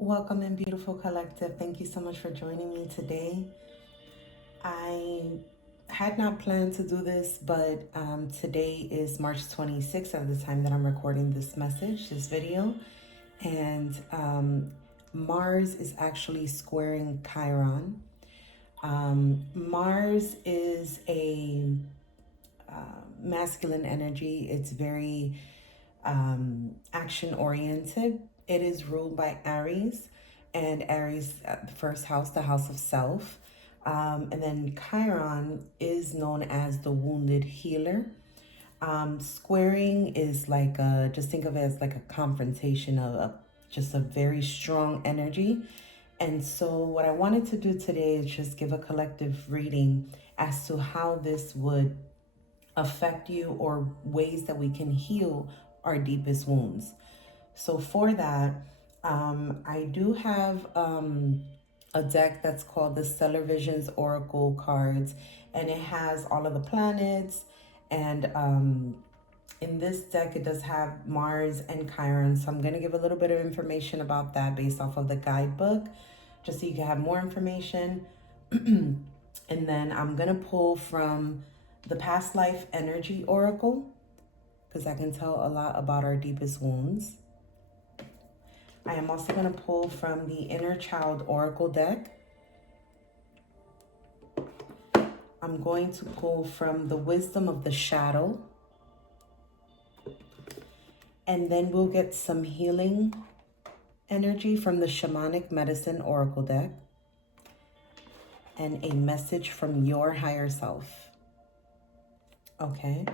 Welcome in, beautiful collective. Thank you so much for joining me today. I had not planned to do this, but today is March 26th at the time that I'm recording this this video. And Mars is actually squaring Chiron. Mars is a masculine energy. It's very action oriented. It is ruled by Aries, and Aries, the first house, the house of self. And then Chiron is known as the wounded healer. Squaring is like just think of it as like a confrontation of just a very strong energy. And so what I wanted to do today is just give a collective reading as to how this would affect you or ways that we can heal our deepest wounds. So for that, I do have a deck that's called the Stellar Visions Oracle cards, and it has all of the planets. And in this deck, it does have Mars and Chiron. So I'm going to give a little bit of information about that based off of the guidebook, just so you can have more information. And then I'm going to pull from the Past Life Energy Oracle, because I can tell a lot about our deepest wounds. I am also going to pull from the Inner Child Oracle deck. I'm going to pull from the Wisdom of the Shadow. And then we'll get some healing energy from the Shamanic Medicine Oracle deck. And a message from your higher self. Okay.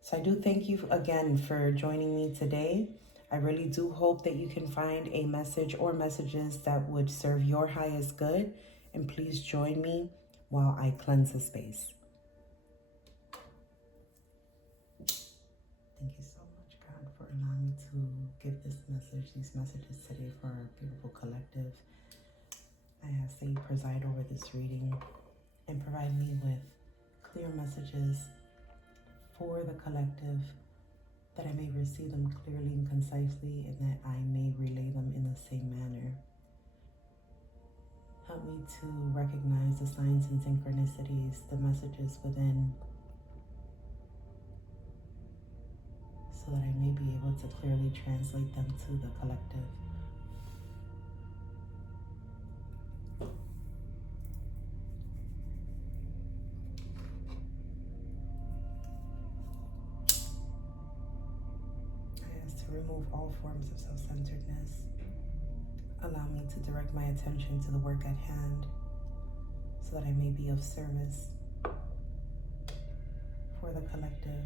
So I do thank you again for joining me today. I really do hope that you can find a message or messages that would serve your highest good. And please join me while I cleanse the space. Thank you so much, God, for allowing me to give these messages today for our beautiful collective. I ask that you preside over this reading and provide me with clear messages for the collective, that I may receive them clearly and concisely, and that I may relay them in the same manner. Help me to recognize the signs and synchronicities, the messages within, so that I may be able to clearly translate them to the collective. Remove all forms of self-centeredness. Allow me to direct my attention to the work at hand, so that I may be of service for the collective.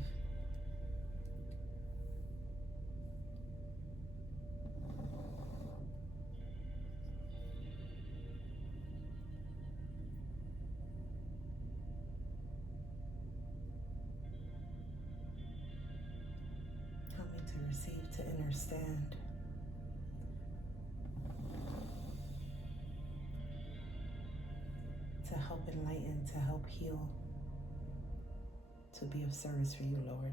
Help me to receive, to understand. To help enlighten, to help heal, to be of service for you, Lord.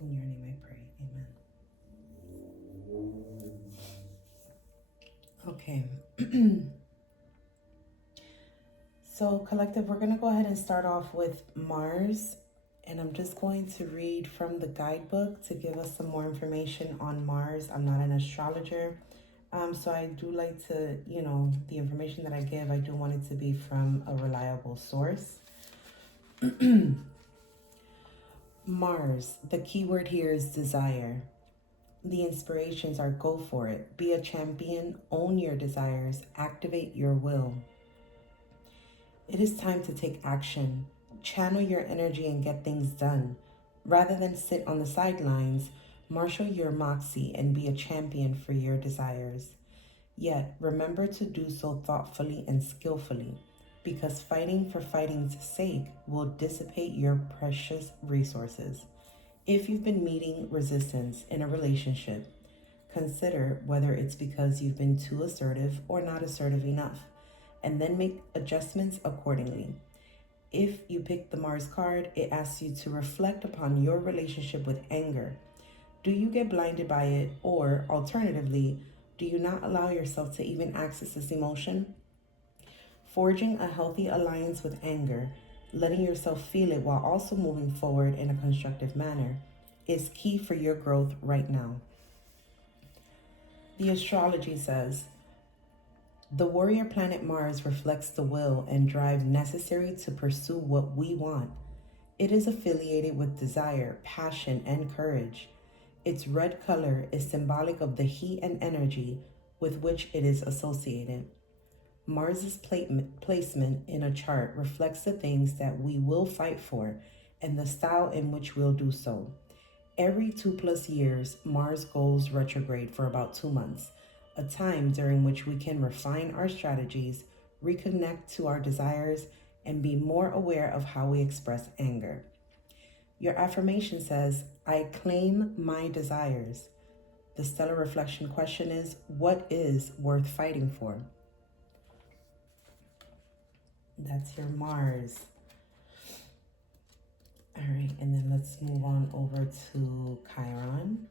In your name I pray, amen. Okay. So collective, we're going to go ahead and start off with Mars. And I'm just going to read from the guidebook to give us some more information on Mars. I'm not an astrologer. So I do like to, the information that I give, I do want it to be from a reliable source. Mars, the key word here is desire. The inspirations are go for it, be a champion, own your desires, activate your will. It is time to take action. Channel your energy and get things done. Rather than sit on the sidelines, marshal your moxie and be a champion for your desires. Yet, remember to do so thoughtfully and skillfully. because fighting for fighting's sake will dissipate your precious resources. If you've been meeting resistance in a relationship, consider whether it's because you've been too assertive or not assertive enough, and then make adjustments accordingly. If you pick the Mars card, it asks you to reflect upon your relationship with anger. Do you get blinded by it, or alternatively, do you not allow yourself to even access this emotion? Forging a healthy alliance with anger, letting yourself feel it while also moving forward in a constructive manner, is key for your growth right now. The astrology says, the warrior planet Mars reflects the will and drive necessary to pursue what we want. It is affiliated with desire, passion, and courage. Its red color is symbolic of the heat and energy with which it is associated. Mars's placement in a chart reflects the things that we will fight for and the style in which we'll do so. Every 2+ years, Mars goes retrograde for about 2 months, a time during which we can refine our strategies, reconnect to our desires, and be more aware of how we express anger. Your affirmation says, I claim my desires. The stellar reflection question is, what is worth fighting for? That's your Mars. All right, and then let's move on over to Chiron.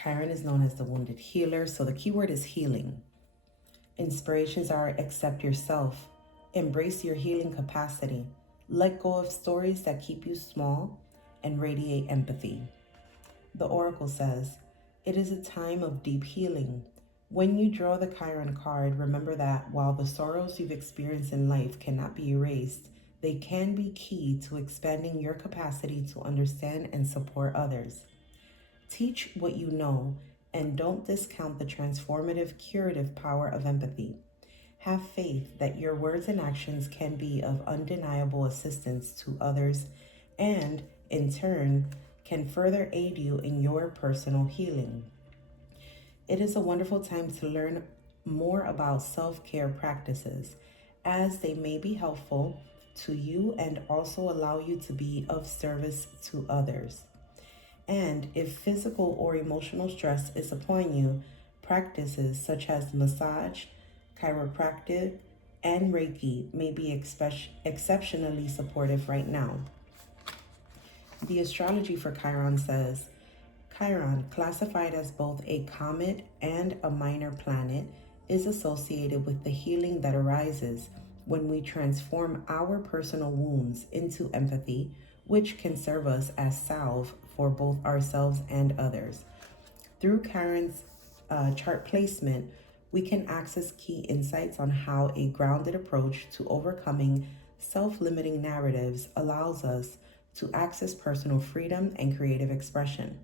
Chiron is known as the wounded healer, so the key word is healing. Inspirations are accept yourself, embrace your healing capacity, let go of stories that keep you small, and radiate empathy. The Oracle says, it is a time of deep healing. When you draw the Chiron card, remember that while the sorrows you've experienced in life cannot be erased, they can be key to expanding your capacity to understand and support others. Teach what you know, and don't discount the transformative, curative power of empathy. Have faith that your words and actions can be of undeniable assistance to others and, in turn, can further aid you in your personal healing. It is a wonderful time to learn more about self-care practices, as they may be helpful to you and also allow you to be of service to others. And if physical or emotional stress is upon you, practices such as massage, chiropractic, and Reiki may be exceptionally supportive right now. The astrology for Chiron says, Chiron, classified as both a comet and a minor planet, is associated with the healing that arises when we transform our personal wounds into empathy, which can serve us as salve for both ourselves and others. Through Chiron's chart placement, we can access key insights on how a grounded approach to overcoming self-limiting narratives allows us to access personal freedom and creative expression.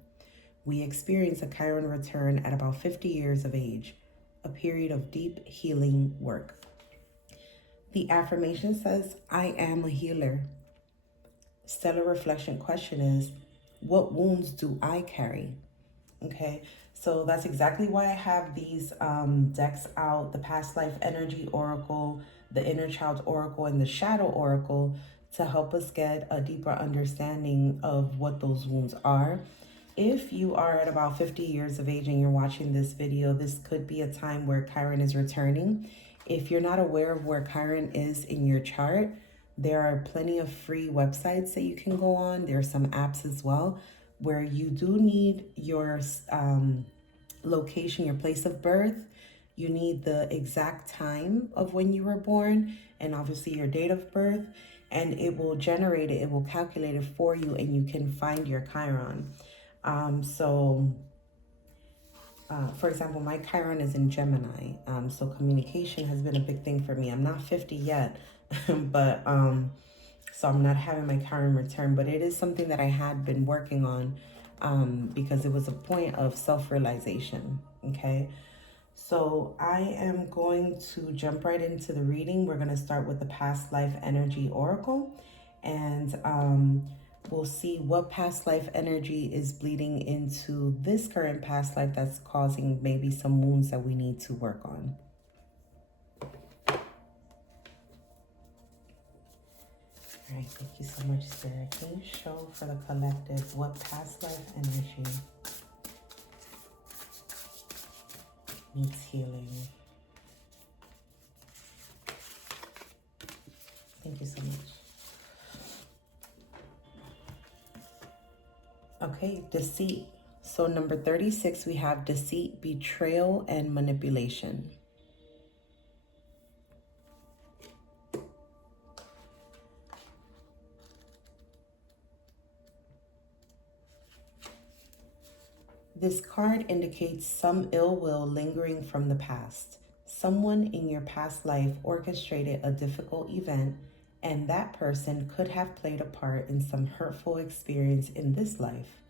We experience a Chiron return at about 50 years of age, a period of deep healing work. The affirmation says, I am a healer. Stellar reflection question is, what wounds do I carry? Okay, so that's exactly why I have these decks out, the Past Life Energy Oracle, the Inner Child Oracle, and the Shadow Oracle, to help us get a deeper understanding of what those wounds are. If you are at about 50 years of age and you're watching this video, this could be a time where Chiron is returning. If you're not aware of where Chiron is in your chart, there are plenty of free websites that you can go on. There are some apps as well where you do need your location, your place of birth. You need the exact time of when you were born and obviously your date of birth, and it will generate it, it will calculate it for you, and you can find your Chiron. For example, my Chiron is in Gemini, so communication has been a big thing for me. I'm not 50 yet, but so I'm not having my Chiron return, but it is something that I had been working on because it was a point of self-realization, okay? So I am going to jump right into the reading. We're going to start with the Past Life Energy Oracle, and we'll see what past life energy is bleeding into this current past life that's causing maybe some wounds that we need to work on. thank you so much, Spirit. Can you show for the collective what past life energy needs healing? Thank you so much. Okay, deceit. So number 36, we have deceit, betrayal, and manipulation. This card indicates some ill will lingering from the past. Someone in your past life orchestrated a difficult event, and that person could have played a part in some hurtful experience in this life.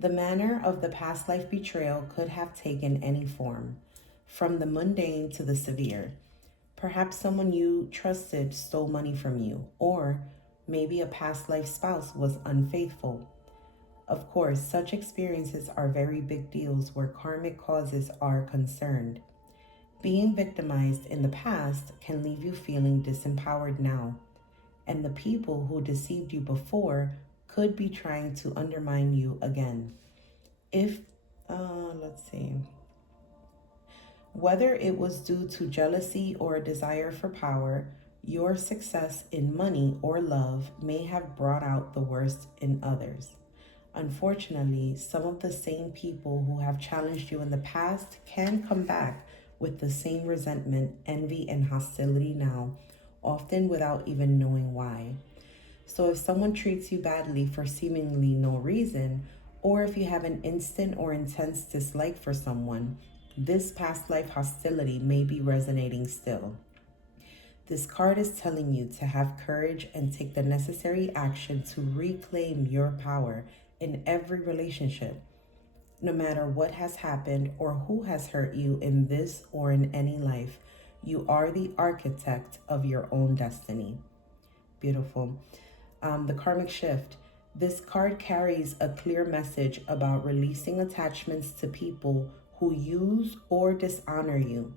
The manner of the past life betrayal could have taken any form, from the mundane to the severe. Perhaps someone you trusted stole money from you, or maybe a past life spouse was unfaithful. Of course, such experiences are very big deals where karmic causes are concerned. Being victimized in the past can leave you feeling disempowered now, and the people who deceived you before could be trying to undermine you again. Let's see. Whether it was due to jealousy or a desire for power, your success in money or love may have brought out the worst in others. Unfortunately, some of the same people who have challenged you in the past can come back with the same resentment, envy, and hostility now, often without even knowing why. So if someone treats you badly for seemingly no reason, or if you have an instant or intense dislike for someone, this past life hostility may be resonating still. This card is telling you to have courage and take the necessary action to reclaim your power in every relationship. No matter what has happened or who has hurt you in this or in any life, you are the architect of your own destiny. Beautiful. The karmic shift. This card carries a clear message about releasing attachments to people who use or dishonor you.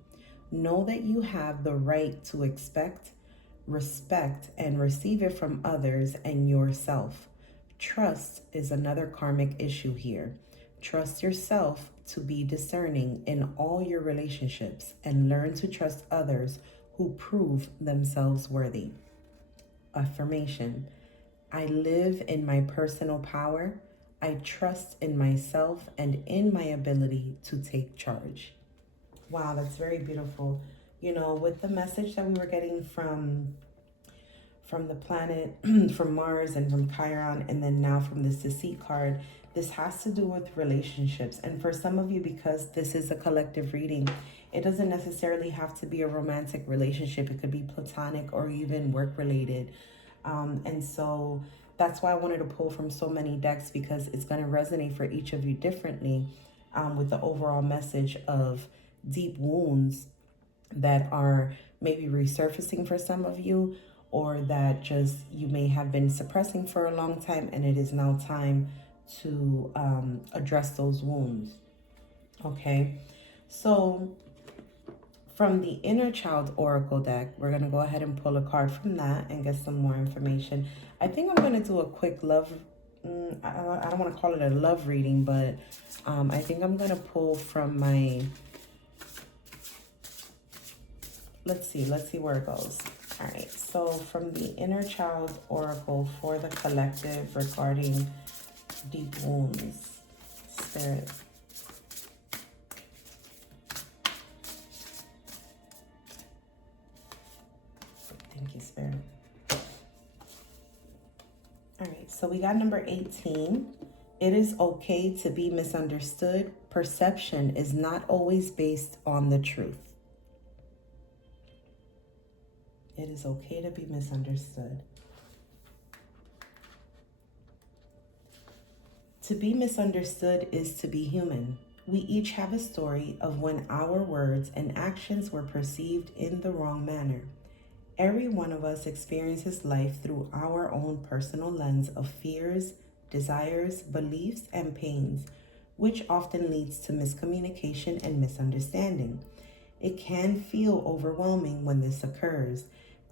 Know that you have the right to expect, respect, and receive it from others and yourself. Trust is another karmic issue here. Trust yourself to be discerning in all your relationships and learn to trust others who prove themselves worthy. Affirmation. I live in my personal power. I trust in myself and in my ability to take charge. Wow, that's very beautiful. You know, with the message that we were getting from the planet, from Mars and from Chiron, and then now from this deceit card, this has to do with relationships. And for some of you, because this is a collective reading, it doesn't necessarily have to be a romantic relationship. It could be platonic or even work related. And so that's why I wanted to pull from so many decks, because it's going to resonate for each of you differently, with the overall message of deep wounds that are maybe resurfacing for some of you, or that just you may have been suppressing for a long time, and it is now time to address those wounds. Okay, so from the Inner Child Oracle deck, we're going to go ahead and pull a card from that and get some more information. I think I'm going to do a quick love, I don't want to call it a love reading, but I think I'm going to pull from my, let's see where it goes. All right, so from the Inner Child Oracle for the collective regarding deep wounds, Spirit. Thank you, Spirit. All right, so we got number 18. It is okay to be misunderstood. Perception is not always based on the truth. It is okay to be misunderstood. To be misunderstood is to be human. We each have a story of when our words and actions were perceived in the wrong manner. Every one of us experiences life through our own personal lens of fears, desires, beliefs, and pains, which often leads to miscommunication and misunderstanding. It can feel overwhelming when this occurs,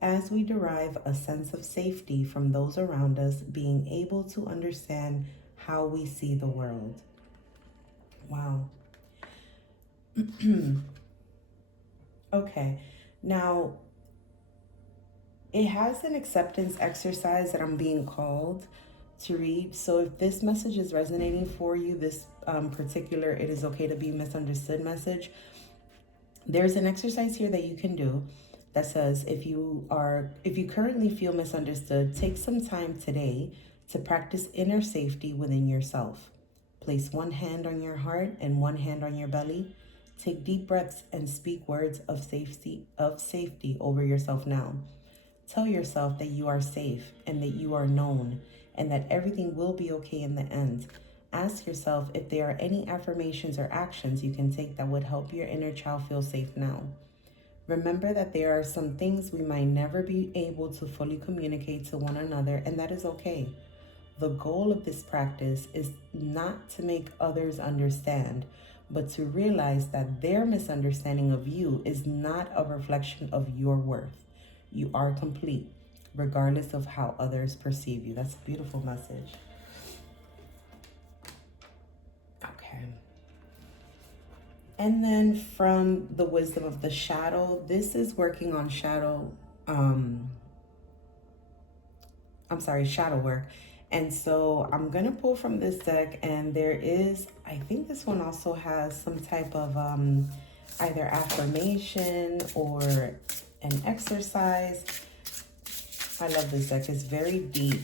as we derive a sense of safety from those around us, being able to understand how we see the world. Wow. Okay, now it has an acceptance exercise that I'm being called to read. So if this message is resonating for you, this particular "it is okay to be misunderstood" message, there's an exercise here that you can do that says if you currently feel misunderstood, take some time today to practice inner safety within yourself. Place one hand on your heart and one hand on your belly. Take deep breaths and speak words of safety over yourself now. Tell yourself that you are safe and that you are known and that everything will be okay in the end. Ask yourself if there are any affirmations or actions you can take that would help your inner child feel safe now. Remember that there are some things we might never be able to fully communicate to one another, and that is okay. The goal of this practice is not to make others understand, but to realize that their misunderstanding of you is not a reflection of your worth. You are complete, regardless of how others perceive you. That's a beautiful message. Okay. And then from the wisdom of the shadow, this is working on shadow work. And so I'm going to pull from this deck, and there is, I think this one also has some type of either affirmation or an exercise. I love this deck. It's very deep,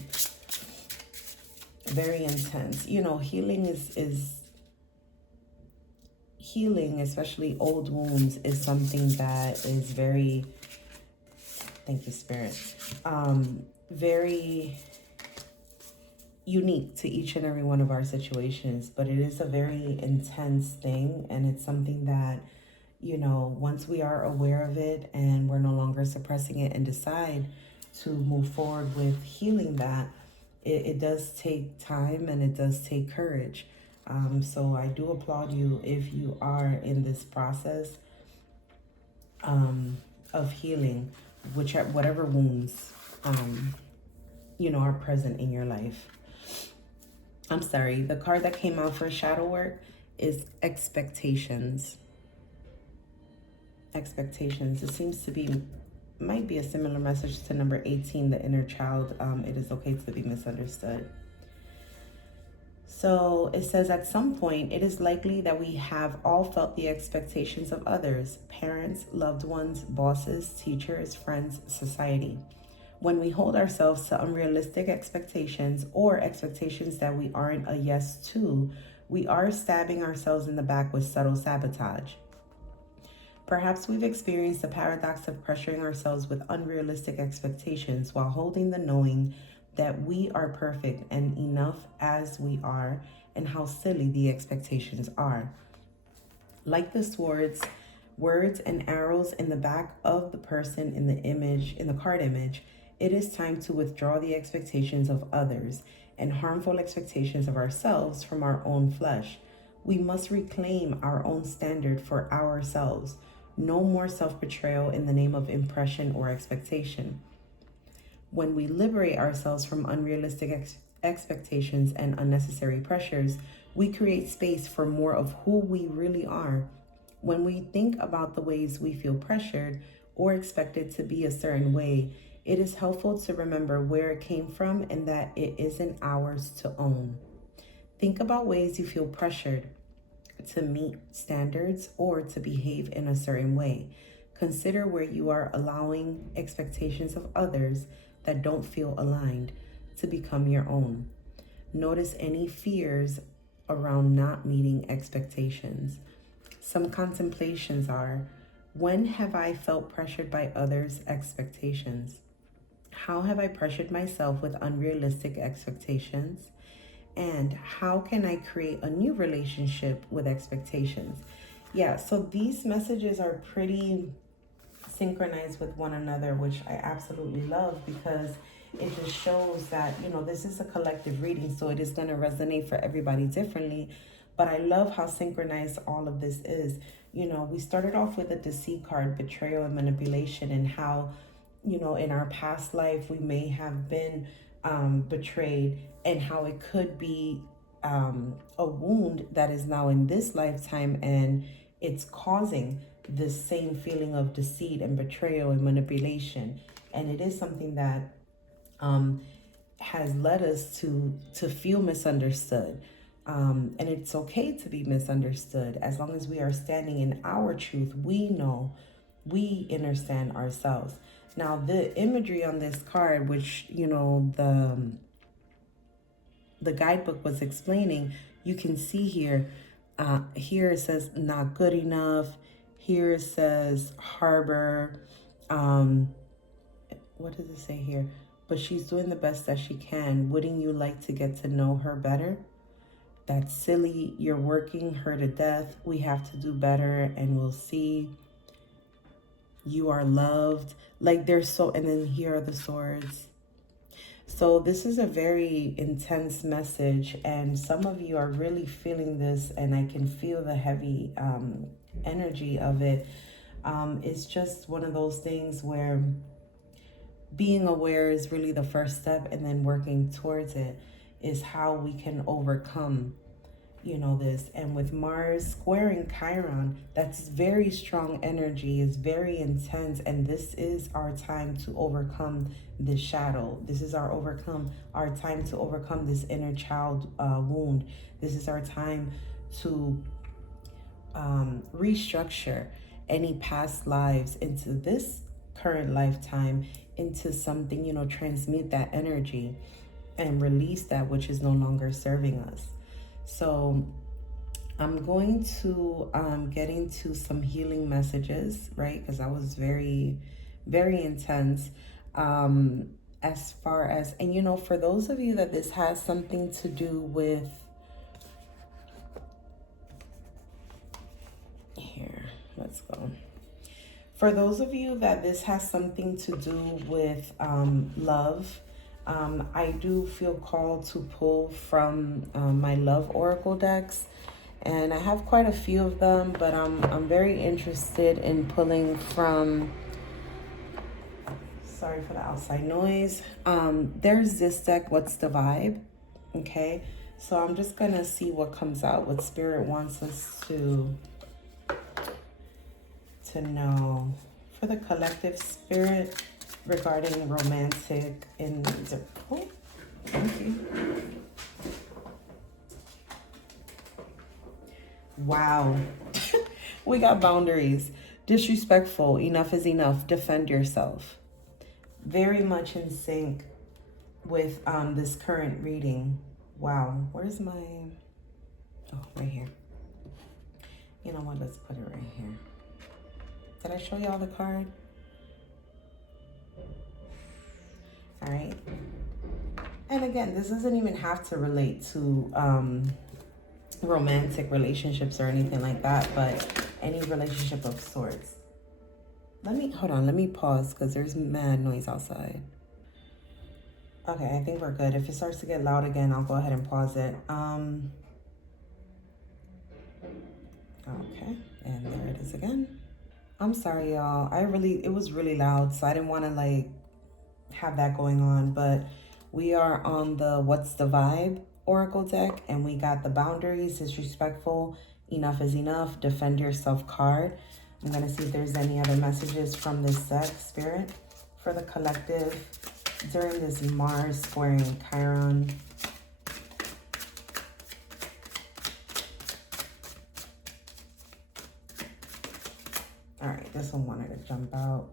very intense. You know, healing is healing, especially old wounds, is something that is very, thank you, Spirit, very unique to each and every one of our situations, but it is a very intense thing, and it's something that, you know, once we are aware of it and we're no longer suppressing it and decide to move forward with healing that, it does take time and it does take courage. So I do applaud you if you are in this process of healing, whatever wounds, you know, are present in your life. I'm sorry, the card that came out for shadow work is expectations. Expectations. It seems to be, might be a similar message to number 18, the inner child. It is okay to be misunderstood. So it says, at some point, it is likely that we have all felt the expectations of others, parents, loved ones, bosses, teachers, friends, society. When we hold ourselves to unrealistic expectations or expectations that we aren't a yes to, we are stabbing ourselves in the back with subtle sabotage. Perhaps we've experienced the paradox of pressuring ourselves with unrealistic expectations while holding the knowing that we are perfect and enough as we are, and how silly the expectations are. Like the swords, words, and arrows in the back of the person in the card image, it is time to withdraw the expectations of others and harmful expectations of ourselves from our own flesh. We must reclaim our own standard for ourselves. No more self-betrayal in the name of impression or expectation. When we liberate ourselves from unrealistic expectations and unnecessary pressures, we create space for more of who we really are. When we think about the ways we feel pressured or expected to be a certain way, it is helpful to remember where it came from and that it isn't ours to own. Think about ways you feel pressured to meet standards or to behave in a certain way. Consider where you are allowing expectations of others that don't feel aligned to become your own. Notice any fears around not meeting expectations. Some contemplations are: when have I felt pressured by others' expectations? How have I pressured myself with unrealistic expectations? And how can I create a new relationship with expectations? Yeah, so these messages are pretty synchronized with one another, which I absolutely love, because it just shows that, you know, this is a collective reading, so it is going to resonate for everybody differently. But I love how synchronized all of this is. You know, we started off with a deceit card, betrayal and manipulation, and how you know, in our past life, we may have been betrayed, and how it could be a wound that is now in this lifetime, and it's causing this same feeling of deceit and betrayal and manipulation. And it is something that has led us to feel misunderstood. And it's okay to be misunderstood as long as we are standing in our truth. We know, we understand ourselves. Now, the imagery on this card, which, you know, the guidebook was explaining, you can see here, here it says not good enough. Here it says harbor. What does it say here? But she's doing the best that she can. Wouldn't you like to get to know her better? That's silly. You're working her to death. We have to do better, and we'll see. You are loved. Like, there's so, and then here are the swords. So this is a very intense message, and some of you are really feeling this, and I can feel the heavy energy of it. It's just one of those things where being aware is really the first step, and then working towards it is how we can overcome, you know, this. And with Mars squaring Chiron, that's very strong energy, is very intense, and this is our time to overcome this shadow. This is our time to overcome this inner child wound. This is our time to restructure any past lives into this current lifetime, into something, you know, transmute that energy and release that which is no longer serving us. So I'm going to get into some healing messages, right? Because that was very, very intense. As far as, and you know, for those of you that this has something to do with, here, let's go. For those of you that this has something to do with love, I do feel called to pull from my love oracle decks, and I have quite a few of them, but I'm very interested in pulling from, sorry for the outside noise. There's this deck, What's the Vibe? Okay, so I'm just gonna see what comes out, what Spirit wants us to know for the collective spirit regarding romantic in the, oh, thank you. Wow. We got boundaries. Disrespectful. Enough is enough. Defend yourself. Very much in sync with this current reading. Wow. Where's my, oh, right here. You know what? Let's put it right here. Did I show y'all the card? All right. And again, this doesn't even have to relate to romantic relationships or anything like that, but any relationship of sorts. Hold on, let me pause because there's mad noise outside. Okay, I think we're good. If it starts to get loud again, I'll go ahead and pause it. Okay, and there it is again. I'm sorry, y'all. It was really loud, so I didn't want to like have that going on, but we are on the What's the Vibe Oracle deck, and we got the boundaries, disrespectful, enough is enough, defend yourself card. I'm going to see if there's any other messages from this deck, Spirit, for the collective during this Mars squaring Chiron. All right, this one wanted to jump out.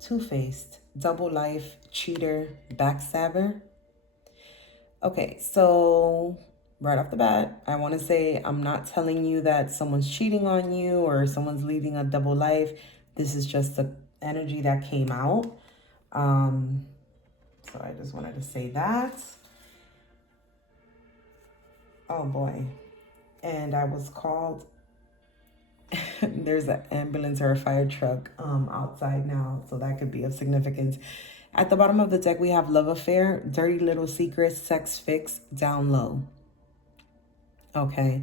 Two-faced, double life, cheater, backstabber. Okay, so right off the bat, I want to say I'm not telling you that someone's cheating on you or someone's leading a double life. This is just the energy that came out. So I just wanted to say that. Oh boy. And I was called, there's an ambulance or a fire truck outside now, so that could be of significance. At the bottom of the deck, we have love affair, dirty little secrets, sex fix, down low. Okay.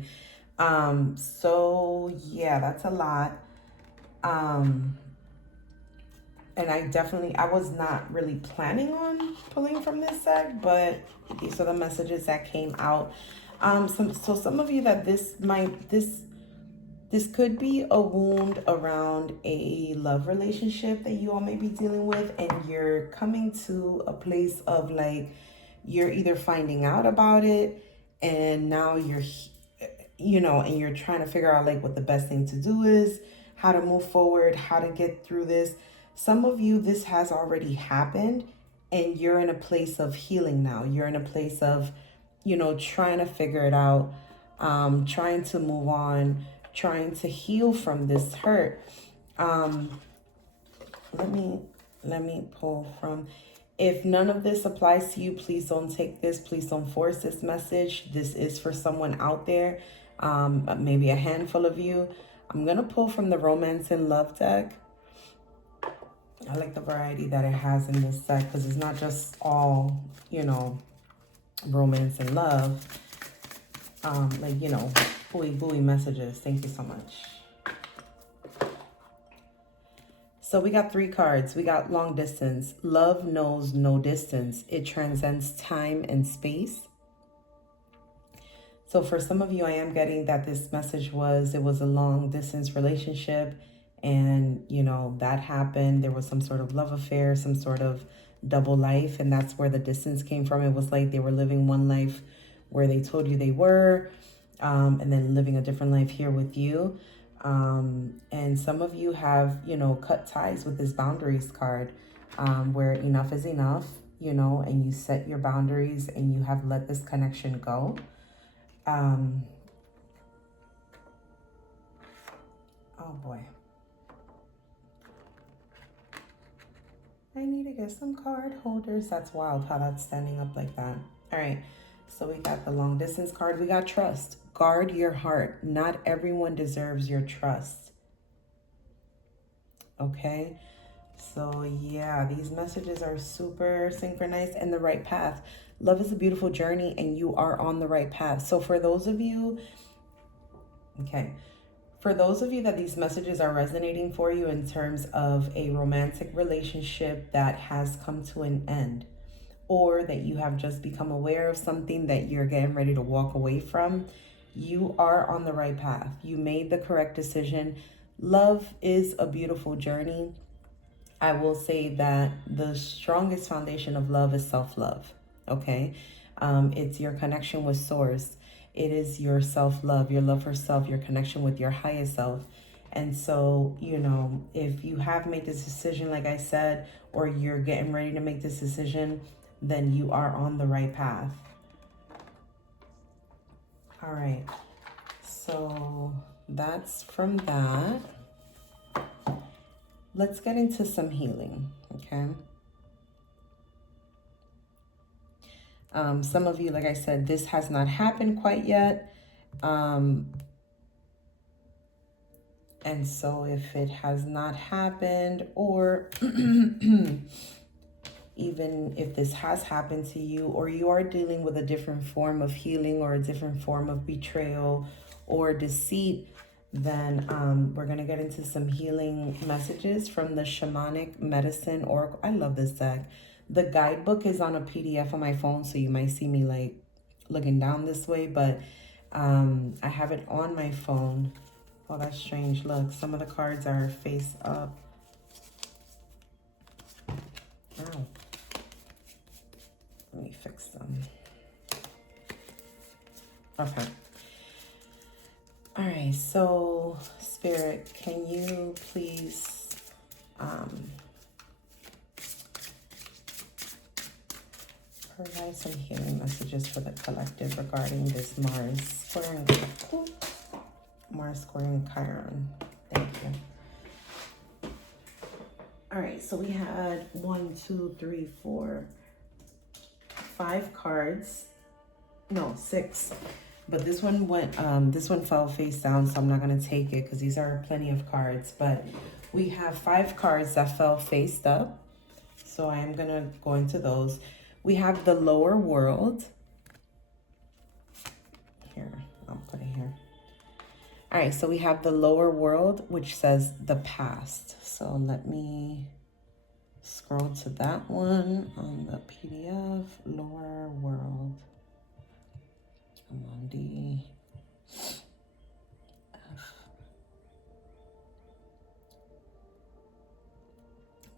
So yeah, that's a lot. and I was not really planning on pulling from this deck, but these are the messages that came out. So some of you that this could be a wound around a love relationship that you all may be dealing with, and you're coming to a place of like, you're either finding out about it and now you're, and you're trying to figure out like what the best thing to do is, how to move forward, how to get through this. Some of you, this has already happened and you're in a place of healing now. You're in a place of, trying to figure it out, trying to move on, trying to heal from this hurt. Let me pull from, if none of this applies to you, please don't take this. Please don't force this message. This is for someone out there, maybe a handful of you. I'm going to pull from the Romance and Love deck. I like the variety that it has in this deck because it's not just all, romance and love. Booey messages. Thank you so much. So we got 3 cards. We got long distance. Love knows no distance. It transcends time and space. So for some of you, I am getting that this message was a long distance relationship, and that happened. There was some sort of love affair, some sort of double life, and that's where the distance came from. It was like they were living one life where they told you they were, and then living a different life here with you. And some of you have, cut ties with this boundaries card, where enough is enough, and you set your boundaries and you have let this connection go. Oh boy. I need to get some card holders. That's wild how that's standing up like that. All right. So we got the long distance card. We got trust. Guard your heart. Not everyone deserves your trust. Okay. So yeah, these messages are super synchronized and the right path. Love is a beautiful journey and you are on the right path. So for those of you, that these messages are resonating for you in terms of a romantic relationship that has come to an end, or that you have just become aware of something that you're getting ready to walk away from, you are on the right path. You made the correct decision. Love is a beautiful journey. I will say that the strongest foundation of love is self-love, okay? It's your connection with source. It is your self-love, your love for self, your connection with your highest self. And so, if you have made this decision, like I said, or you're getting ready to make this decision, then you are on the right path. All right. So that's from that. Let's get into some healing, okay? Some of you, like I said, this has not happened quite yet. And so if it has not happened, or even if this has happened to you, or you are dealing with a different form of healing or a different form of betrayal or deceit, then we're going to get into some healing messages from the Shamanic Medicine Oracle. I love this deck. The guidebook is on a PDF on my phone, so you might see me like looking down this way, but I have it on my phone. Oh, that's strange. Look, some of the cards are face up. Ow. Let me fix them. Okay. All right, so Spirit, can you please provide some healing messages for the collective regarding this Mars squaring Chiron? Thank you. All right, so we had 1, 2, 3, 4, 5 cards. No, 6. But this one went, this one fell face down, so I'm not going to take it because these are plenty of cards. But we have 5 cards that fell face up, so I am going to go into those. We have the lower world. Here, I'll put it here. All right, so we have the lower world, which says the past. So let me scroll to that one on the PDF. Lower world. I'm on D.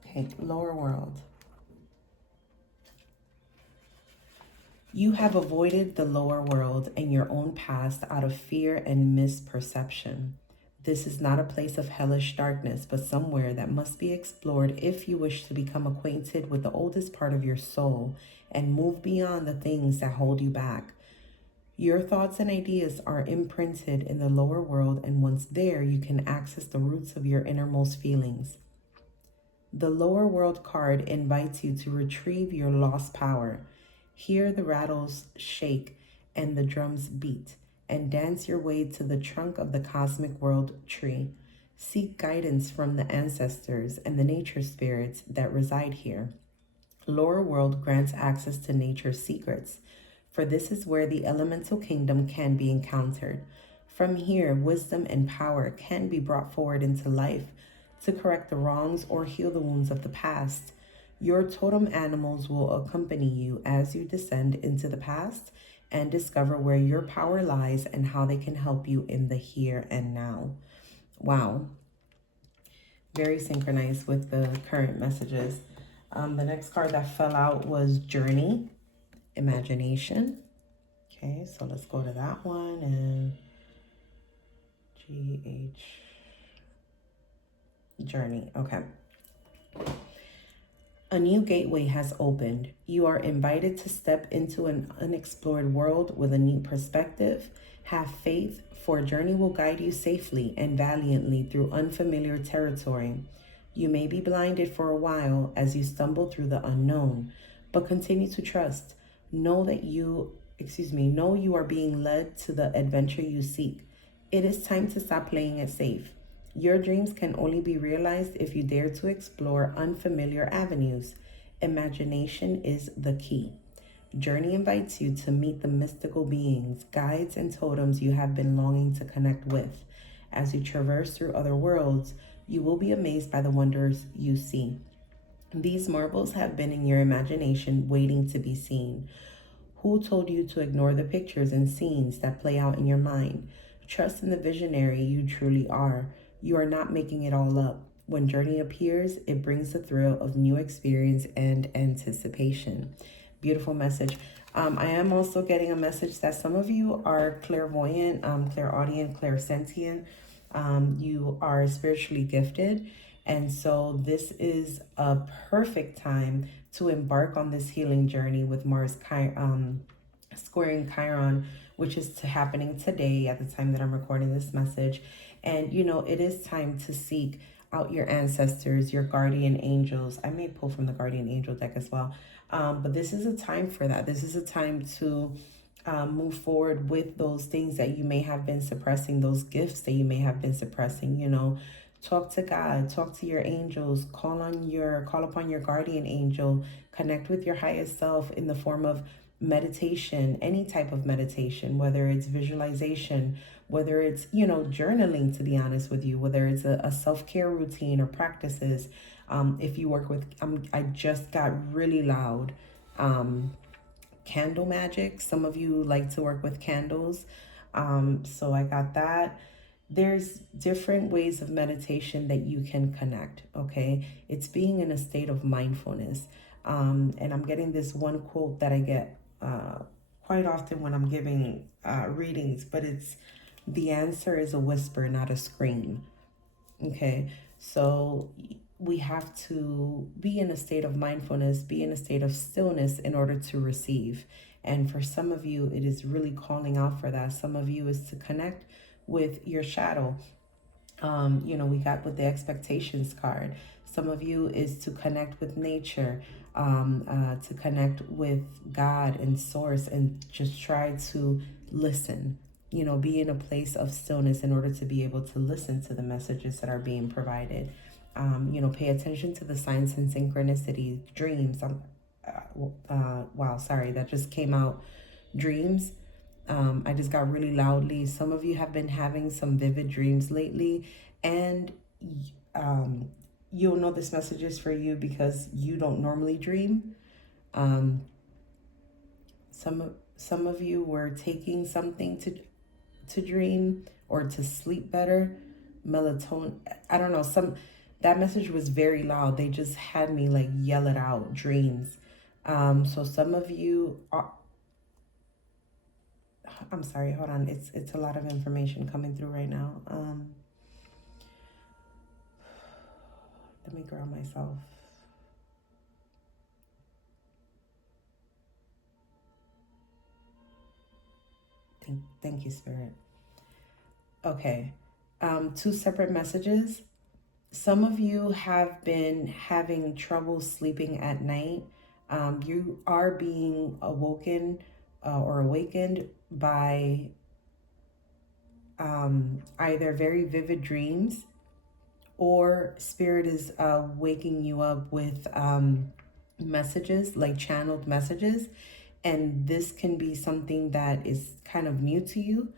Okay, lower world. You have avoided the lower world and your own past out of fear and misperception. This is not a place of hellish darkness, but somewhere that must be explored if you wish to become acquainted with the oldest part of your soul and move beyond the things that hold you back. Your thoughts and ideas are imprinted in the lower world, and once there, you can access the roots of your innermost feelings. The lower world card invites you to retrieve your lost power. Hear the rattles shake and the drums beat, and dance your way to the trunk of the cosmic world tree. Seek guidance from the ancestors and the nature spirits that reside here. Lower world grants access to nature's secrets, for this is where the elemental kingdom can be encountered. From here, wisdom and power can be brought forward into life to correct the wrongs or heal the wounds of the past. Your totem animals will accompany you as you descend into the past and discover where your power lies and how they can help you in the here and now. Wow. Very synchronized with the current messages. The next card that fell out was Journey, Imagination. Okay, so let's go to that one and GH. Journey. Okay. A new gateway has opened. You are invited to step into an unexplored world with a new perspective. Have faith, for a journey will guide you safely and valiantly through unfamiliar territory. You may be blinded for a while as you stumble through the unknown, but continue to trust. Know you are being led to the adventure you seek. It is time to stop playing it safe. Your dreams can only be realized if you dare to explore unfamiliar avenues. Imagination is the key. Journey invites you to meet the mystical beings, guides, and totems you have been longing to connect with. As you traverse through other worlds, you will be amazed by the wonders you see. These marvels have been in your imagination waiting to be seen. Who told you to ignore the pictures and scenes that play out in your mind? Trust in the visionary you truly are. You are not making it all up. When Journey appears, it brings the thrill of new experience and anticipation. Beautiful message. I am also getting a message that some of you are clairvoyant, clairaudient, clairsentient. You are spiritually gifted. And so this is a perfect time to embark on this healing journey with Mars squaring Chiron, which is happening today at the time that I'm recording this message. And, it is time to seek out your ancestors, your guardian angels. I may pull from the guardian angel deck as well. But this is a time for that. This is a time to move forward with those things that you may have been suppressing, those gifts that you may have been suppressing. Talk to God, talk to your angels, call upon your guardian angel, connect with your highest self in the form of meditation, any type of meditation, whether it's visualization, whether it's, journaling, to be honest with you, whether it's a self-care routine or practices. If you work with, I just got really loud. Candle magic. Some of you like to work with candles. So I got that. There's different ways of meditation that you can connect, okay? It's being in a state of mindfulness. And I'm getting this one quote that I get quite often when I'm giving readings, but it's, the answer is a whisper, not a scream, okay? So we have to be in a state of mindfulness, be in a state of stillness in order to receive. And for some of you, it is really calling out for that. Some of you is to connect with your shadow. We got with the expectations card. Some of you is to connect with nature, to connect with God and source, and just try to listen. Be in a place of stillness in order to be able to listen to the messages that are being provided. Pay attention to the signs and synchronicities, dreams. Wow, sorry, that just came out. Dreams. I just got really loudly. Some of you have been having some vivid dreams lately, and you'll know this message is for you because you don't normally dream. Um, some of you were taking something to dream or to sleep better. Melatonin. I don't know. That message was very loud. They just had me like yell it out. Dreams. So some of you are. I'm sorry. Hold on. It's a lot of information coming through right now. Let me ground myself. Thank you, Spirit. Okay. Two separate messages. Some of you have been having trouble sleeping at night. You are being awoken or awakened by either very vivid dreams, or Spirit is waking you up with messages, like channeled messages. And this can be something that is kind of new to you.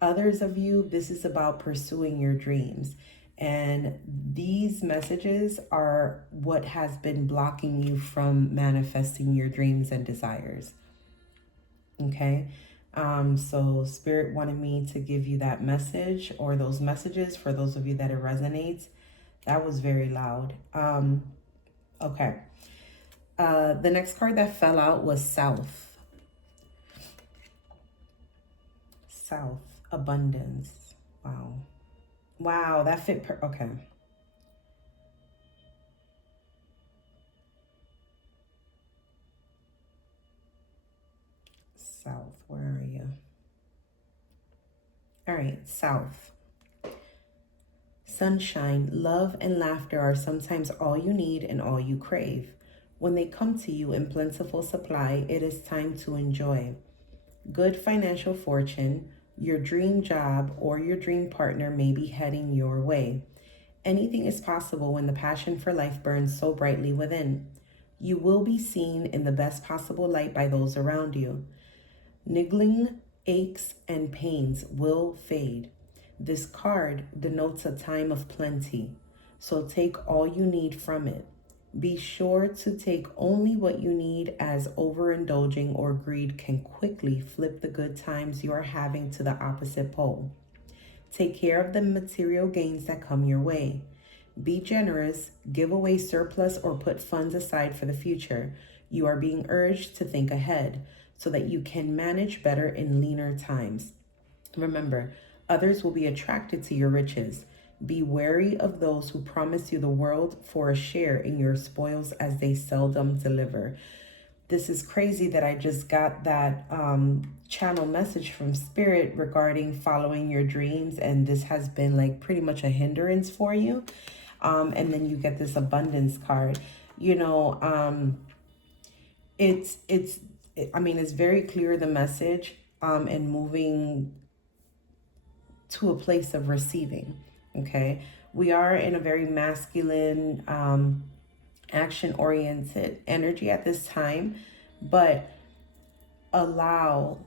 Others of you, this is about pursuing your dreams. And these messages are what has been blocking you from manifesting your dreams and desires. Okay. So Spirit wanted me to give you that message, or those messages, for those of you that it resonates. That was very loud. Okay. The next card that fell out was South. South, abundance. Wow. Wow, that fit okay. South, where are you? All right, South. Sunshine, love, and laughter are sometimes all you need and all you crave. When they come to you in plentiful supply, it is time to enjoy. Good financial fortune, your dream job, or your dream partner may be heading your way. Anything is possible when the passion for life burns so brightly within. You will be seen in the best possible light by those around you. Niggling aches and pains will fade. This card denotes a time of plenty, so take all you need from it. Be sure to take only what you need, as overindulging or greed can quickly flip the good times you are having to the opposite pole. Take care of the material gains that come your way. Be generous, give away surplus, or put funds aside for the future. You are being urged to think ahead so that you can manage better in leaner times. Remember, others will be attracted to your riches. Be wary of those who promise you the world for a share in your spoils, as they seldom deliver. This is crazy that I just got that channel message from Spirit regarding following your dreams, and this has been like pretty much a hindrance for you. And then you get this abundance card. You know, I mean, it's very clear, the message, and moving to a place of receiving. Okay, we are in a very masculine, action oriented energy at this time, but allow,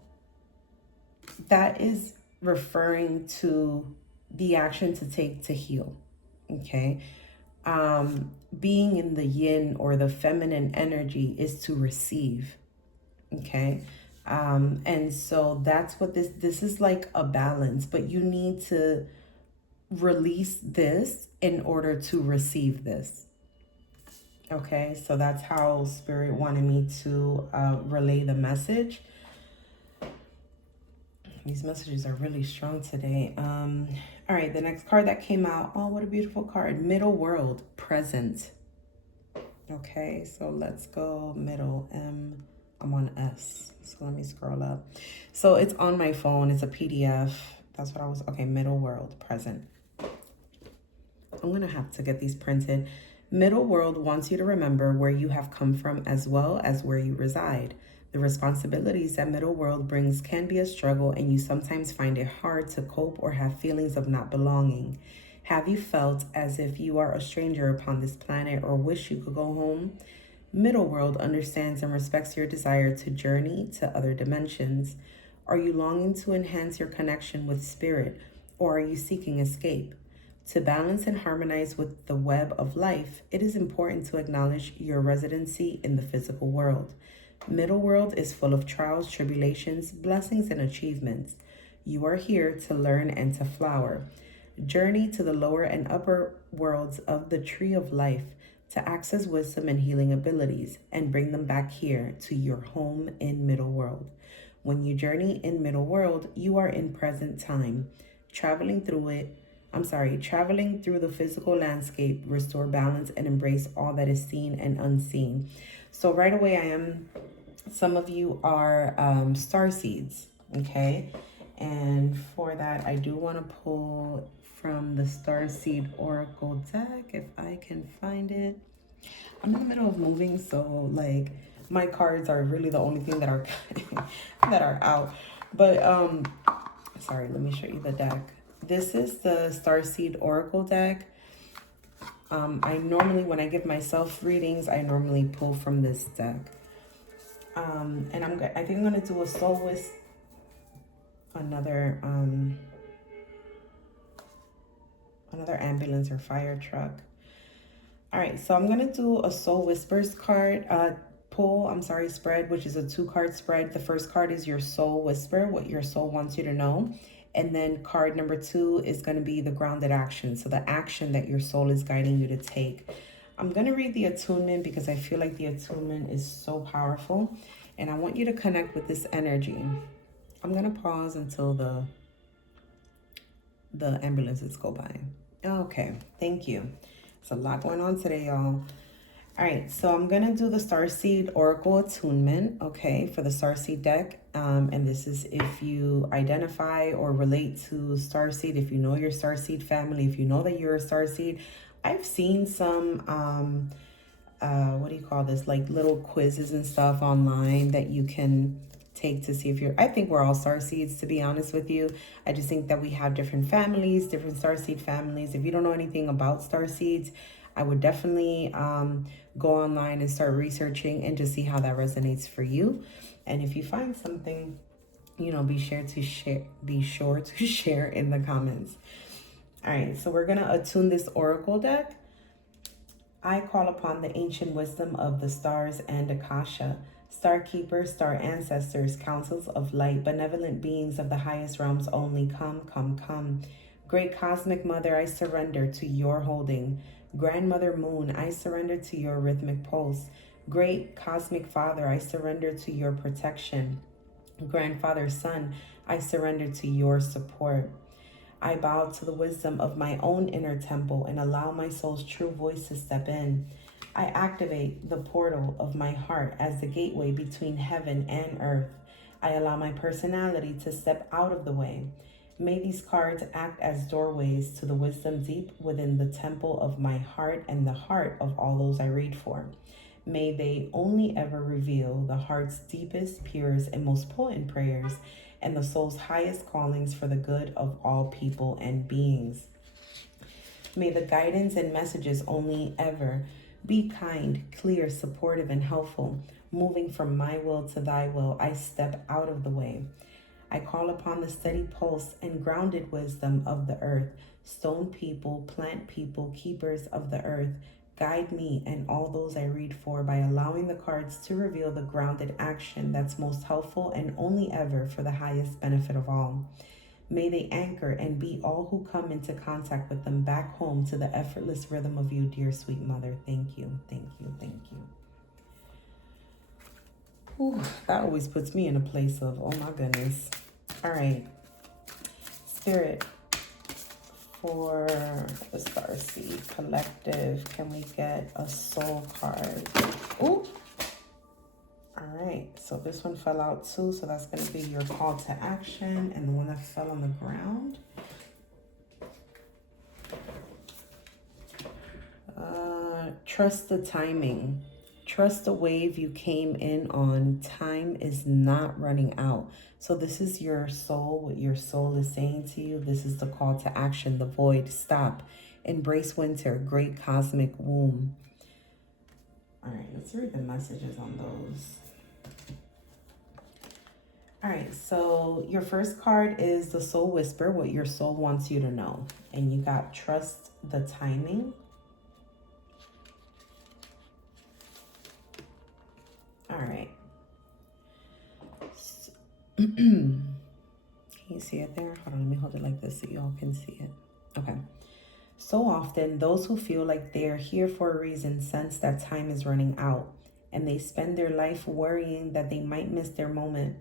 that is referring to the action to take to heal. Okay, being in the yin or the feminine energy is to receive. Okay, and so that's what this is, like a balance, but you need to release this in order to receive this. Okay, so that's how Spirit wanted me to relay the message. These messages are really strong today. All right, the next card that came out, oh, what a beautiful card. Middle world, present. Okay, so let's go middle. I'm on S, so let me scroll up. So it's on my phone, it's a PDF. That's what I was, okay, middle world, present. I'm gonna have to get these printed. Middle world wants you to remember where you have come from as well as where you reside. The responsibilities that middle world brings can be a struggle, and you sometimes find it hard to cope or have feelings of not belonging. Have you felt as if you are a stranger upon this planet, or wish you could go home? Middle world understands and respects your desire to journey to other dimensions. Are you longing to enhance your connection with spirit, or are you seeking escape? To balance and harmonize with the web of life, it is important to acknowledge your residency in the physical world. Middle world is full of trials, tribulations, blessings, and achievements. You are here to learn and to flower. Journey to the lower and upper worlds of the tree of life to access wisdom and healing abilities and bring them back here to your home in middle world. When you journey in middle world, you are in present time, traveling through the physical landscape, restore balance and embrace all that is seen and unseen. So right away, some of you are starseeds, okay? And for that, I do want to pull from the Starseed Oracle deck, if I can find it. I'm in the middle of moving, so like my cards are really the only thing that are that are out. But sorry, let me show you the deck. This is the Starseed Oracle deck. I normally, when I give myself readings, I normally pull from this deck. And I think I'm gonna do a S.W.E.C, another ambulance or fire truck. All right, so I'm gonna do a Soul Whispers card spread, which is a 2-card spread. The first card is your soul whisper, what your soul wants you to know. And then card number 2 is going to be the grounded action. So the action that your soul is guiding you to take. I'm going to read the attunement because I feel like the attunement is so powerful. And I want you to connect with this energy. I'm going to pause until the ambulances go by. Okay, thank you. There's a lot going on today, y'all. All right, so I'm going to do the Starseed Oracle Attunement, okay, for the Starseed deck. And this is if you identify or relate to Starseed, if you know your Starseed family, if you know that you're a Starseed. I've seen some, what do you call this, like little quizzes and stuff online that you can take to see if you're, I think we're all Starseeds, to be honest with you. I just think that we have different families, different Starseed families. If you don't know anything about Starseeds, I would definitely go online and start researching and just see how that resonates for you. And if you find something, you know, be sure to share in the comments. All right, so we're gonna attune this oracle deck. I call upon the ancient wisdom of the stars and Akasha, star keepers, star ancestors, councils of light, benevolent beings of the highest realms only. Come, come, come. Great cosmic mother, I surrender to your holding. Grandmother Moon, I surrender to your rhythmic pulse. Great cosmic father, I surrender to your protection. Grandfather Sun, I surrender to your support. I bow to the wisdom of my own inner temple and allow my soul's true voice to step in. I activate the portal of my heart as the gateway between heaven and earth. I allow my personality to step out of the way. May these cards act as doorways to the wisdom deep within the temple of my heart and the heart of all those I read for. May they only ever reveal the heart's deepest, purest, and most potent prayers and the soul's highest callings for the good of all people and beings. May the guidance and messages only ever be kind, clear, supportive, and helpful. Moving from my will to thy will, I step out of the way. I call upon the steady pulse and grounded wisdom of the earth. Stone people, plant people, keepers of the earth, guide me and all those I read for by allowing the cards to reveal the grounded action that's most helpful and only ever for the highest benefit of all. May they anchor and be all who come into contact with them back home to the effortless rhythm of you, dear sweet mother. Thank you, thank you, thank you. Ooh, that always puts me in a place of, oh my goodness. All right. Spirit, for the Starseed Collective, can we get a soul card? Ooh. All right. So this one fell out too. So that's going to be your call to action. And the one that fell on the ground. Trust the timing. Trust the wave you came in on. Time is not running out. So this is your soul, what your soul is saying to you. This is the call to action, the void. Stop. Embrace winter, great cosmic womb. All right, let's read the messages on those. All right, so your first card is the Soul Whisper, what your soul wants you to know. And you got Trust the Timing. All right. Can you see it there? Hold on, let me hold it like this so y'all can see it. Okay. So often, those who feel like they're here for a reason sense that time is running out, and they spend their life worrying that they might miss their moment.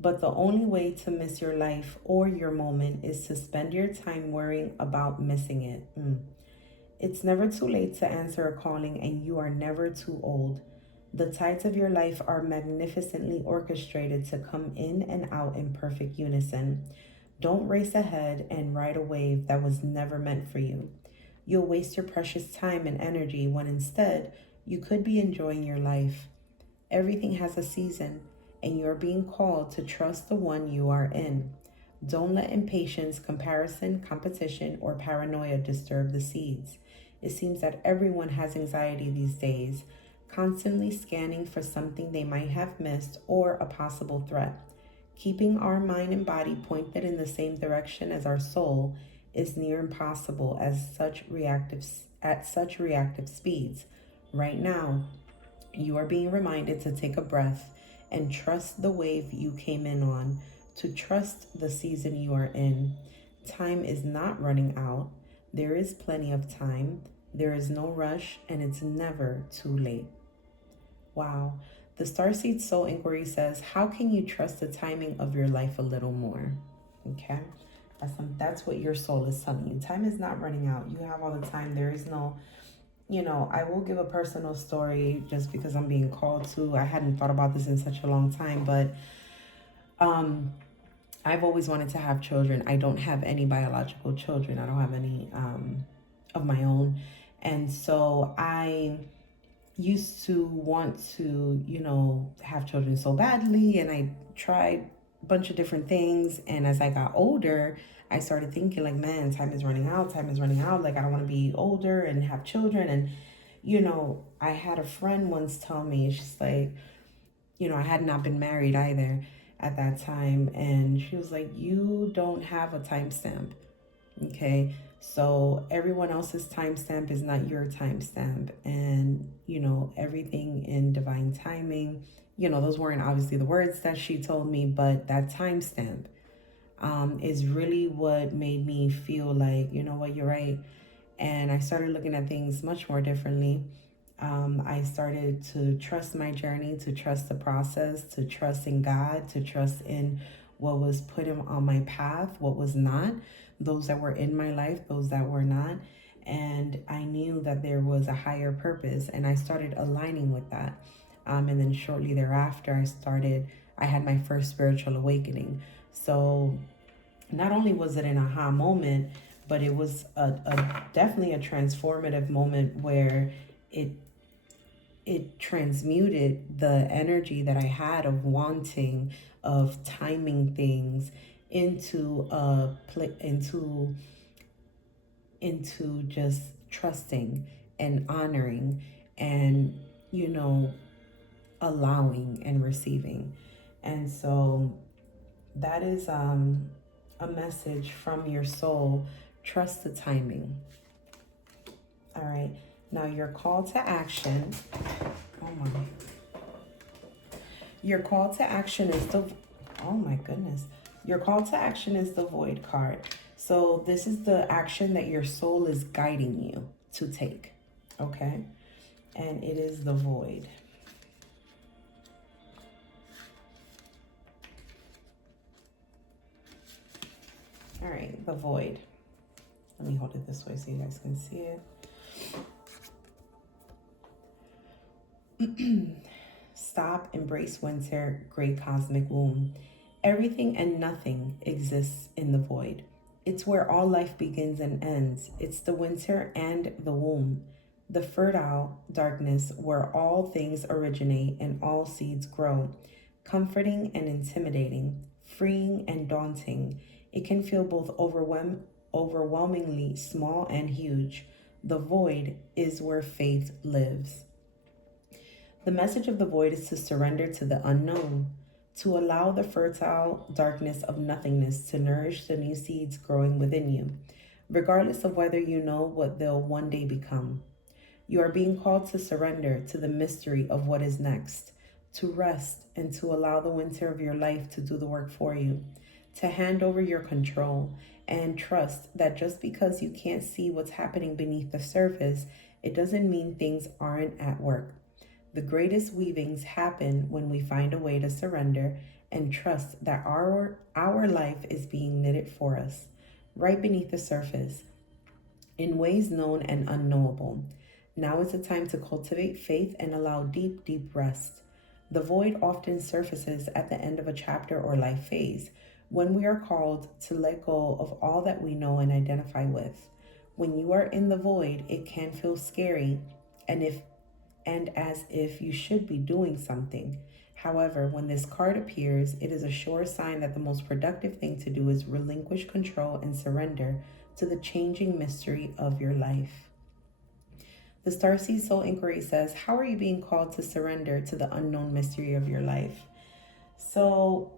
But the only way to miss your life or your moment is to spend your time worrying about missing it. It's never too late to answer a calling, and you are never too old. The tides of your life are magnificently orchestrated to come in and out in perfect unison. Don't race ahead and ride a wave that was never meant for you. You'll waste your precious time and energy when instead you could be enjoying your life. Everything has a season, and you're being called to trust the one you are in. Don't let impatience, comparison, competition, or paranoia disturb the seeds. It seems that everyone has anxiety these days, constantly scanning for something they might have missed or a possible threat. Keeping our mind and body pointed in the same direction as our soul is near impossible at such reactive speeds. Right now, you are being reminded to take a breath and trust the wave you came in on, to trust the season you are in. Time is not running out. There is plenty of time. There is no rush, and it's never too late. Wow. The Starseed Soul Inquiry says, how can you trust the timing of your life a little more? Okay. That's what your soul is telling you. Time is not running out. You have all the time. There is no, I will give a personal story just because I'm being called to. I hadn't thought about this in such a long time, but I've always wanted to have children. I don't have any biological children. I don't have any of my own. And so I used to want to, have children so badly. And I tried a bunch of different things. And as I got older, I started thinking like, man, time is running out. Time is running out. Like, I don't want to be older and have children. And, I had a friend once tell me, she's like, I had not been married either at that time. And she was like, you don't have a timestamp. Okay. So everyone else's timestamp is not your timestamp. And, everything in divine timing, those weren't obviously the words that she told me, but that timestamp is really what made me feel like, you know what, you're right. And I started looking at things much more differently. I started to trust my journey, to trust the process, to trust in God, to trust in what was put on my path, what was not, those that were in my life, those that were not. And I knew that there was a higher purpose, and I started aligning with that. And then shortly thereafter, I had my first spiritual awakening. So not only was it an aha moment, but it was definitely a transformative moment where it transmuted the energy that I had of wanting, of timing things into into just trusting and honoring and allowing and receiving. And so that is a message from your soul. Trust the timing. All right. Now your call to action. Oh my. Your call to action is oh my goodness. Your call to action is the Void card. So this is the action that your soul is guiding you to take. Okay? And it is the Void. All right, the Void. Let me hold it this way so you guys can see it. Stop, embrace winter, great cosmic womb. Everything and nothing exists in the void. It's where all life begins and ends. It's the winter and the womb, the fertile darkness where all things originate and all seeds grow. Comforting and intimidating, freeing and daunting. It can feel both overwhelmingly small and huge. The void is where faith lives. The message of the void is to surrender to the unknown, to allow the fertile darkness of nothingness to nourish the new seeds growing within you, regardless of whether you know what they'll one day become. You are being called to surrender to the mystery of what is next, to rest and to allow the winter of your life to do the work for you, to hand over your control and trust that just because you can't see what's happening beneath the surface, it doesn't mean things aren't at work. The greatest weavings happen when we find a way to surrender and trust that our life is being knitted for us, right beneath the surface, in ways known and unknowable. Now is the time to cultivate faith and allow deep, deep rest. The void often surfaces at the end of a chapter or life phase, when we are called to let go of all that we know and identify with. When you are in the void, it can feel scary and as if you should be doing something. However, when this card appears, it is a sure sign that the most productive thing to do is relinquish control and surrender to the changing mystery of your life. The Starseed Soul Inquiry says, how are you being called to surrender to the unknown mystery of your life? So,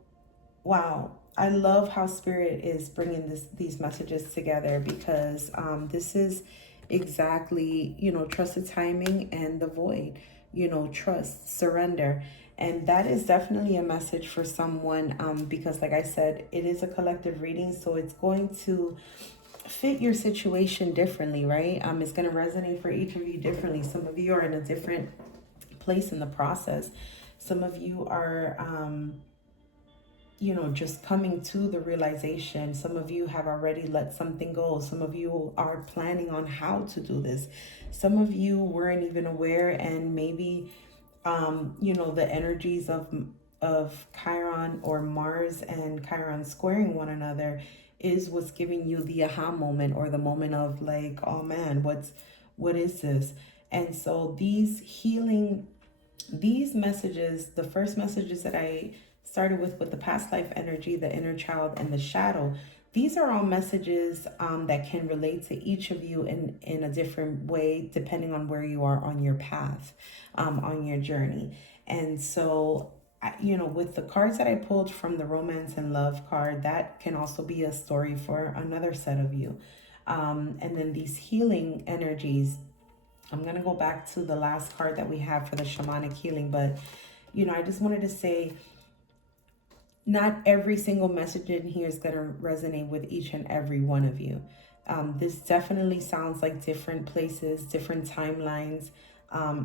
wow, I love how Spirit is bringing these messages together, because this is exactly, trust the timing and the void, trust, surrender. And that is definitely a message for someone, because like I said, it is a collective reading, so it's going to fit your situation differently, right? It's going to resonate for each of you differently. Some of you are in a different place in the process. Some of you are just coming to the realization. Some of you have already let something go. Some of you are planning on how to do this. Some of you weren't even aware, and maybe the energies of Chiron or Mars and Chiron squaring one another is what's giving you the aha moment, or the moment of like, oh man, what is this? And so these messages, the first messages that I started with the past life energy, the inner child, and the shadow, these are all messages that can relate to each of you in a different way, depending on where you are on your path, on your journey. And so, with the cards that I pulled from the romance and love card, that can also be a story for another set of you. And then these healing energies, I'm going to go back to the last card that we have for the shamanic healing, but, I just wanted to say, not every single message in here is going to resonate with each and every one of you. This definitely sounds like different places, different timelines.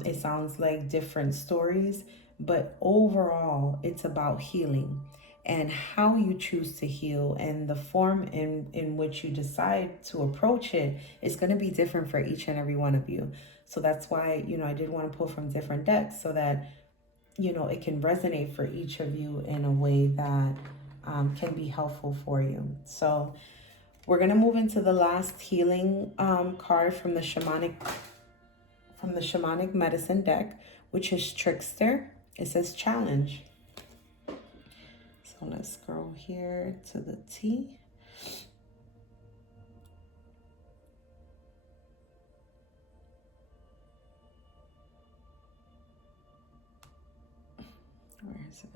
It sounds like different stories, but overall, it's about healing and how you choose to heal, and the form in which you decide to approach it is going to be different for each and every one of you. So that's why, I did want to pull from different decks, so that it can resonate for each of you in a way that can be helpful for you. So we're going to move into the last healing card from the Shamanic Medicine deck, which is Trickster. It says challenge. So let's scroll here to the T. Where is it?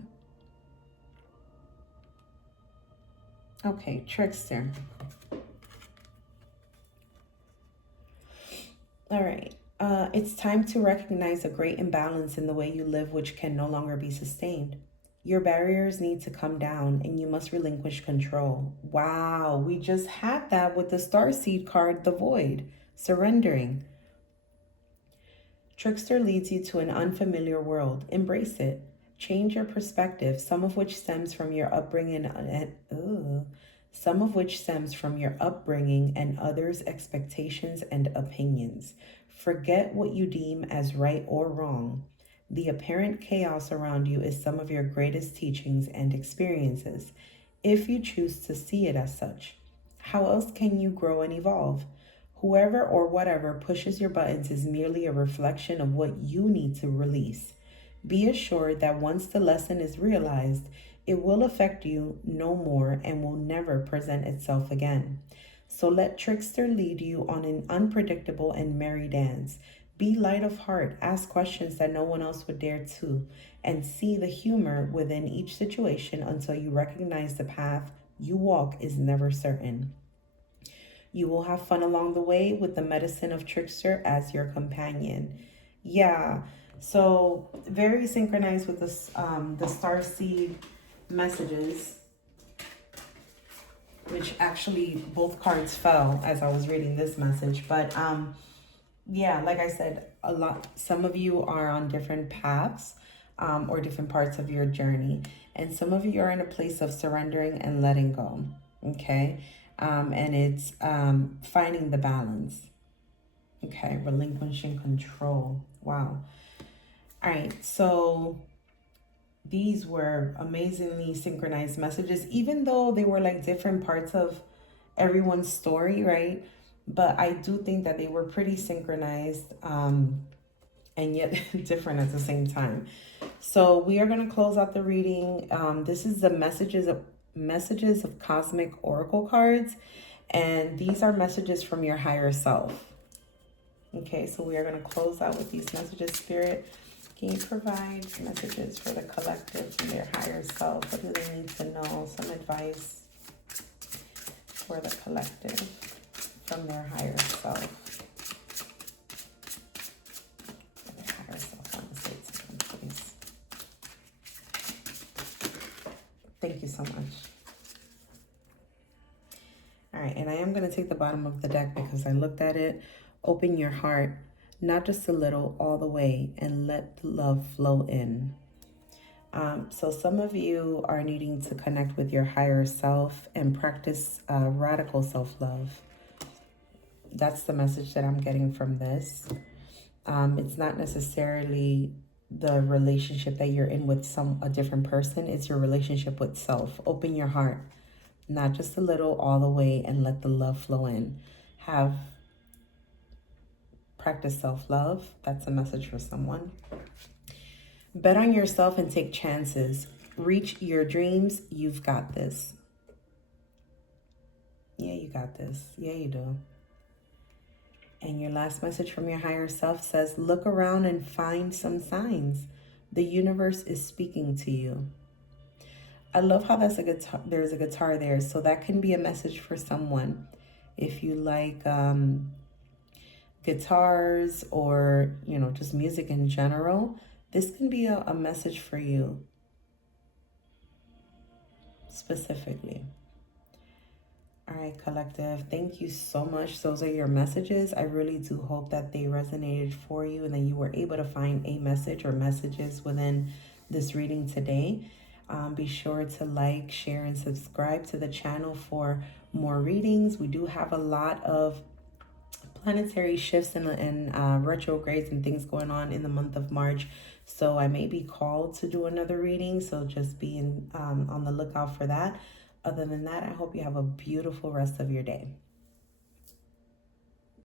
Okay, Trickster. All right. It's time to recognize a great imbalance in the way you live, which can no longer be sustained. Your barriers need to come down, and you must relinquish control. Wow, we just had that with the Starseed card, the Void, surrendering. Trickster leads you to an unfamiliar world. Embrace it. Change your perspective, some of which stems from your upbringing and others' expectations and opinions. Forget what you deem as right or wrong. The apparent chaos around you is some of your greatest teachings and experiences, if you choose to see it as such. How else can you grow and evolve? Whoever or whatever pushes your buttons is merely a reflection of what you need to release. Be assured that once the lesson is realized, it will affect you no more and will never present itself again. So let Trickster lead you on an unpredictable and merry dance. Be light of heart. Ask questions that no one else would dare to. And see the humor within each situation until you recognize the path you walk is never certain. You will have fun along the way with the medicine of trickster as your companion. Yeah, so very synchronized with this, the Starseed messages, which actually both cards fell as I was reading this message. But yeah, like I said, some of you are on different paths or different parts of your journey. And some of you are in a place of surrendering and letting go. Okay. And it's finding the balance. Okay. Relinquishing control. Wow. All right. So these were amazingly synchronized messages, even though they were like different parts of everyone's story, right? But I do think that they were pretty synchronized and yet different at the same time. So we are going to close out the reading. This is the messages of cosmic oracle cards, and these are messages from your higher self. Okay, so we are going to close out with these messages. Spirit, can you provide messages for the collective from their higher self? What do they need to know? Some advice for the collective from their higher self. Their higher self on the state system, please. Thank you so much. All right, and I am going to take the bottom of the deck because I looked at it. Open your heart, not just a little, all the way, and let the love flow in. So some of you are needing to connect with your higher self and practice radical self-love. That's the message that I'm getting from this. It's not necessarily the relationship that you're in with a different person. It's your relationship with self. Open your heart, not just a little, all the way, and let the love flow in. Practice self-love. That's a message for someone. Bet on yourself and take chances. Reach your dreams. You've got this. Yeah, you got this. Yeah, you do. And your last message from your higher self says, look around and find some signs. The universe is speaking to you. I love how that's a guitar. There's a guitar there. So that can be a message for someone. If you like guitars or, just music in general, this can be a message for you specifically. All right, collective, thank you so much. Those are your messages. I really do hope that they resonated for you and that you were able to find a message or messages within this reading today. Be sure to like, share, and subscribe to the channel for more readings. We do have a lot of planetary shifts and retrogrades and things going on in the month of March. So I may be called to do another reading. So just be on the lookout for that. Other than that, I hope you have a beautiful rest of your day.